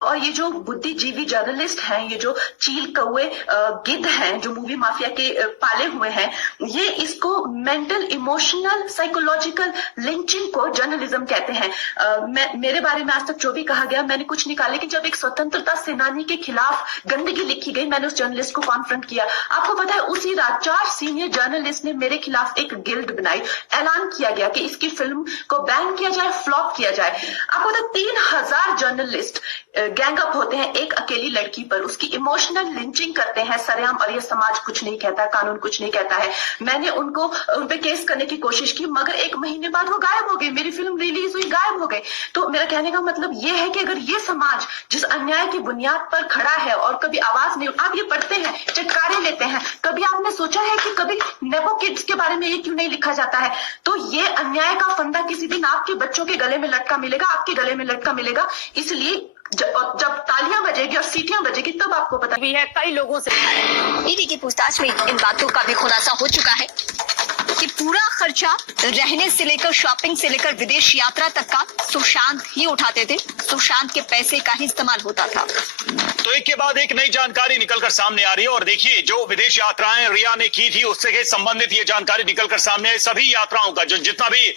और ये जो बुद्धिजीवी जर्नलिस्ट हैं, ये जो चील कौए गिद्ध हैं जो मूवी माफिया के पाले हुए हैं, ये इसको मेंटल इमोशनल साइकोलॉजिकल लिंचिंग को जर्नलिज्म कहते हैं। मेरे बारे में आज तक जो भी कहा गया मैंने कुछ नहीं कहा, लेकिन जब एक स्वतंत्रता सेनानी के खिलाफ गंदगी लिखी गई, मैंने उस जर्नलिस्ट को कॉन्फ्रंट किया। आपको पता है उसी रात 4 सीनियर जर्नलिस्ट ने मेरे खिलाफ एक गिल्ड बनाई, ऐलान किया गया कि इसकी फिल्म को बैन किया जाए, फ्लॉप किया जाए। आपको पता है 3000 जर्नलिस्ट गैंग अप होते हैं एक अकेली लड़की पर, उसकी इमोशनल लिंचिंग करते हैं सरेआम, और ये समाज कुछ नहीं कहता, कानून कुछ नहीं कहता है। मैंने उन पे केस करने की कोशिश की, मगर 1 महीने बाद वो गायब हो गई, मेरी फिल्म रिलीज हुई, गायब हो गई। तो मेरा कहने का मतलब ये है कि अगर ये समाज जिस अन्याय की बुनियाद पर खड़ा है और कभी आवाज नहीं, आप ये पढ़ते हैं, चटकारे लेते हैं, कभी आपने सोचा है कि कभी नेपो किड्स के बारे में ये क्यों नहीं लिखा जाता है? तो ये अन्याय का फंदा किसी दिन आपके बच्चों के गले में लटका मिलेगा, आपके गले में लटका मिलेगा। इसलिए जब तालियां बजेगी और सीटियां बजेगी तब आपको पता भी है। कई लोगों से ईडी की पूछताछ में इन बातों का भी खुलासा हो चुका है कि पूरा खर्चा रहने से लेकर शॉपिंग से लेकर विदेश यात्रा तक का सुशांत ही उठाते थे, सुशांत के पैसे का ही इस्तेमाल होता था। तो एक के बाद एक नई जानकारी निकलकर सामने आ रही है, और देखिए जो विदेश यात्राएं रिया ने की थी उससे संबंधित ये जानकारी निकलकर सामने आई। सभी यात्राओं का जो जितना भी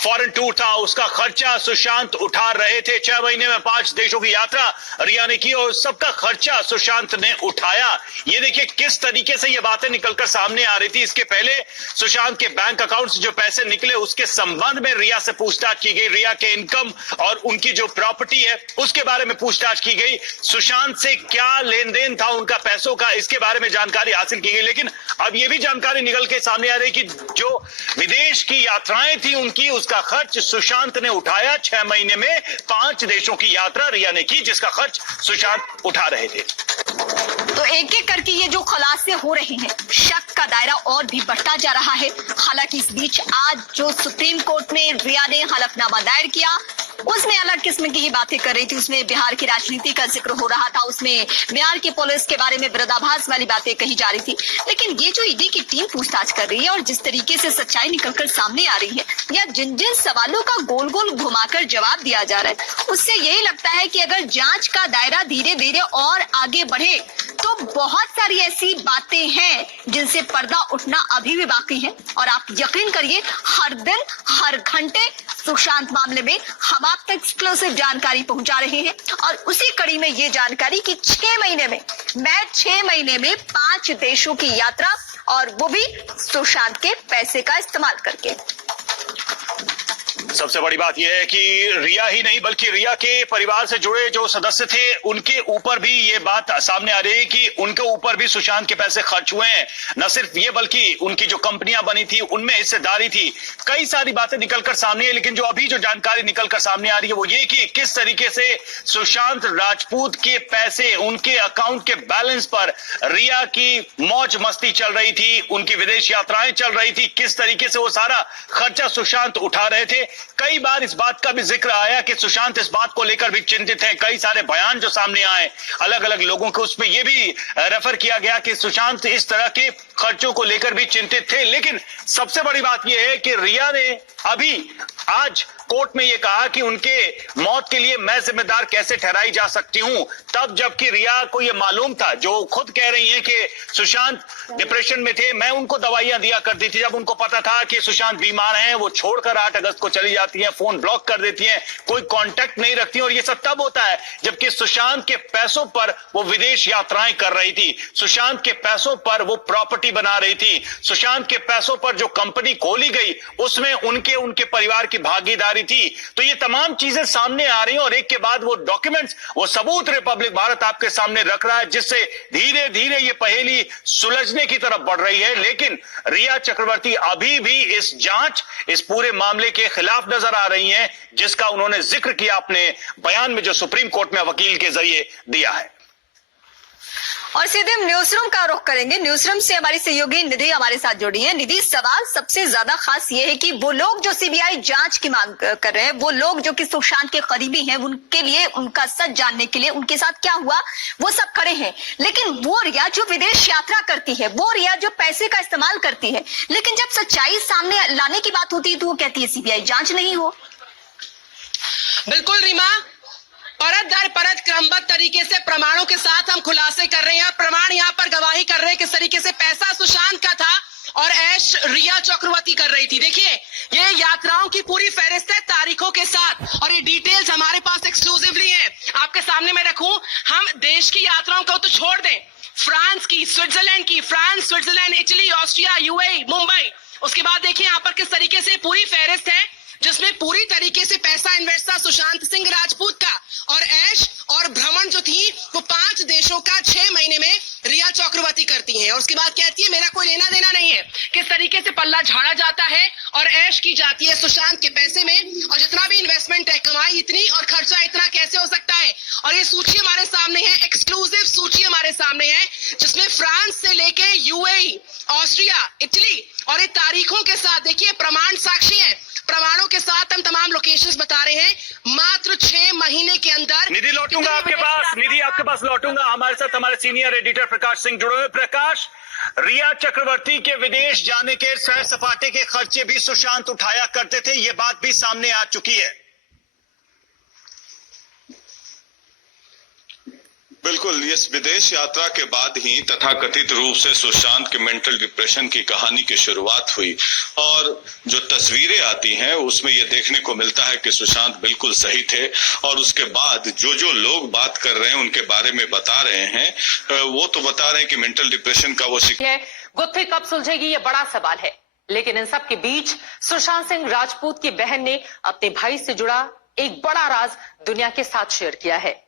फॉरेन टूर था उसका खर्चा सुशांत उठा रहे थे। 6 महीने में 5 देशों की यात्रा रिया ने की और सबका खर्चा सुशांत ने उठाया। ये देखिए किस तरीके से ये बातें निकलकर सामने आ रही थी। इसके पहले सुशांत के बैंक अकाउंट से जो पैसे निकले उसके संबंध में रिया से पूछताछ की गई, रिया के इनकम और उनकी जो प्रॉपर्टी है उसके बारे में पूछताछ की गई। सुशांत से क्या लेन देन था उनका पैसों का, इसके बारे में जानकारी हासिल की गई। लेकिन अब ये भी जानकारी निकल के सामने आ रही कि जो विदेश की यात्राएं थी उनकी उसका खर्च सुशांत ने उठाया। 6 महीने में 5 देशों की यात्रा रिया ने की जिसका खर्च सुशांत उठा रहे थे। तो एक एक करके ये जो खुलासे हो रहे हैं, शक का दायरा और भी बढ़ता जा रहा है। हालांकि इस बीच आज जो सुप्रीम कोर्ट में रिया ने हलफनामा दायर किया उसमें अलग किस्म की ही बातें कर रही थी। उसमें बिहार की राजनीति का जिक्र हो रहा था, उसमें बिहार की पुलिस के बारे में विरोधाभास वाली बातें कही जा रही थी। लेकिन ये जो ईडी की टीम पूछताछ कर रही है और जिस तरीके से सच्चाई निकलकर सामने आ रही है या जिन जिन सवालों का गोल गोल घुमाकर जवाब दिया जा रहा है, उससे यही लगता है कि अगर जांच का दायरा धीरे धीरे और आगे बढ़े तो बहुत सारी ऐसी बातें हैं जिनसे पर्दा उठना अभी भी बाकी है। और आप यकीन करिए हर दिन हर घंटे सुशांत मामले में हम आप तक एक्सक्लूसिव जानकारी पहुंचा रहे हैं। और उसी कड़ी में ये जानकारी कि 6 महीने में 5 देशों की यात्रा, और वो भी सुशांत के पैसे का इस्तेमाल करके। सबसे बड़ी बात यह है कि रिया ही नहीं बल्कि रिया के परिवार से जुड़े जो सदस्य थे उनके ऊपर भी ये बात सामने आ रही है कि उनके ऊपर भी सुशांत के पैसे खर्च हुए हैं। न सिर्फ ये बल्कि उनकी जो कंपनियां बनी थी उनमें हिस्सेदारी थी। कई सारी बातें निकलकर सामने है, लेकिन जो अभी जो जानकारी निकलकर सामने आ रही है वो ये कि किस तरीके से सुशांत राजपूत के पैसे उनके अकाउंट के बैलेंस पर रिया की मौज मस्ती चल रही थी, उनकी विदेश यात्राएं चल रही थी, किस तरीके से वो सारा खर्चा सुशांत उठा रहे थे। कई बार इस बात का भी जिक्र आया कि सुशांत इस बात को लेकर भी चिंतित है। कई सारे बयान जो सामने आए अलग अलग लोगों के, उसमें यह भी रेफर किया गया कि सुशांत इस तरह के खर्चों को लेकर भी चिंतित थे। लेकिन सबसे बड़ी बात यह है कि रिया ने अभी आज कोर्ट में यह कहा कि उनके मौत के लिए मैं जिम्मेदार कैसे ठहराई जा सकती हूं, तब जबकि रिया को यह मालूम था, जो खुद कह रही हैं कि सुशांत डिप्रेशन में थे, मैं उनको दवाइयां दिया करती थी। जब उनको पता था कि सुशांत बीमार हैं वो छोड़कर 8 अगस्त को चली जाती हैं, फोन ब्लॉक कर देती हैं, कोई कांटेक्ट नहीं रखती। और ये सब तब होता है जबकि सुशांत के पैसों पर वो विदेश यात्राएं कर रही थी, सुशांत के पैसों पर वो प्रॉपर्टी बना रही थी, सुशांत के पैसों पर जो कंपनी खोली गई उसमें उनके परिवार की भागीदारी थी। तो ये तमाम चीजें सामने आ रही हैं और एक के बाद वो डॉक्यूमेंट्स, वो सबूत रिपब्लिक भारत आपके सामने रख रहा है, जिससे धीरे धीरे ये पहेली सुलझने की तरफ बढ़ रही है। लेकिन रिया चक्रवर्ती अभी भी इस जांच, इस पूरे मामले के खिलाफ नजर आ रही हैं, जिसका उन्होंने जिक्र किया अपने बयान में जो सुप्रीम कोर्ट में वकील के जरिए दिया है। और सीधे हम न्यूज रूम का रुख करेंगे। न्यूज रूम से हमारी सहयोगी निधि हमारे साथ जुड़ी है। निधि, सवाल सबसे ज्यादा खास ये है कि वो लोग जो सीबीआई जांच की मांग कर रहे हैं, वो लोग जो कि सुशांत के करीबी हैं, उनके लिए उनका सच जानने के लिए उनके साथ क्या हुआ वो सब खड़े हैं। लेकिन वो रिया जो विदेश यात्रा करती है, वो रिया जो पैसे का इस्तेमाल करती है, लेकिन जब सच्चाई सामने लाने की बात होती है तो वो कहती है सीबीआई जांच नहीं हो। बिल्कुल रीमा, परत दर परत क्रमबद्ध तरीके से प्रमाणों के साथ हम खुलासे कर रहे हैं। प्रमाण यहाँ पर गवाही कर रहे हैं किस तरीके से पैसा सुशांत का था और ऐश रिया चक्रवर्ती कर रही थी। देखिए, ये यात्राओं की पूरी फहरिस्त है तारीखों के साथ, और ये डिटेल्स हमारे पास एक्सक्लूसिवली है। आपके सामने मैं रखूं, हम देश की यात्राओं को तो छोड़ दें, फ्रांस की, स्विट्जरलैंड की, France, Switzerland, Italy, Austria, UAE, Mumbai, उसके बाद देखिए यहाँ पर किस तरीके से पूरी फहरिस्त है जिसमें पूरी तरीके से पैसा इन्वेस्ट था सुशांत सिंह राजपूत का, और ऐश और भ्रमण जो थी वो 5 देशों का 6 महीने में रिया चक्रवर्ती करती हैं। और उसके बाद कहती है मेरा कोई लेना देना नहीं है। किस तरीके से पल्ला झाड़ा जाता है और ऐश की जाती है सुशांत के पैसे में, और जितना भी इन्वेस्टमेंट है, कमाई इतनी और खर्चा इतना कैसे हो सकता है। और ये सूची हमारे सामने है, एक्सक्लूसिव सूची हमारे सामने है, जिसमें फ्रांस से लेके यूएई, ऑस्ट्रिया, इटली, और ये तारीखों के साथ देखिए प्रमाण साक्षी है, प्रमाणों के साथ हम तमाम लोकेशंस बता रहे हैं। मात्र 6 महीने के अंदर। निधि लौटूंगा आपके पास, निधि आपके पास लौटूंगा। हमारे साथ हमारे सीनियर एडिटर प्रकाश सिंह जुड़े हुए। प्रकाश, रिया चक्रवर्ती के विदेश जाने के सैर सपाटे के खर्चे भी सुशांत उठाया करते थे, ये बात भी सामने आ चुकी है। बिल्कुल, इस विदेश यात्रा के बाद ही तथाकथित रूप से सुशांत के मेंटल डिप्रेशन की कहानी की शुरुआत हुई, और जो तस्वीरें आती हैं उसमें यह देखने को मिलता है कि सुशांत बिल्कुल सही थे, और उसके बाद जो लोग बात कर रहे हैं उनके बारे में बता रहे हैं, वो तो बता रहे हैं कि मेंटल डिप्रेशन का वो शिकार। गुत्थी कब सुलझेगी ये बड़ा सवाल है, लेकिन इन सब के बीच सुशांत सिंह राजपूत की बहन ने अपने भाई से जुड़ा एक बड़ा राज दुनिया के साथ शेयर किया है।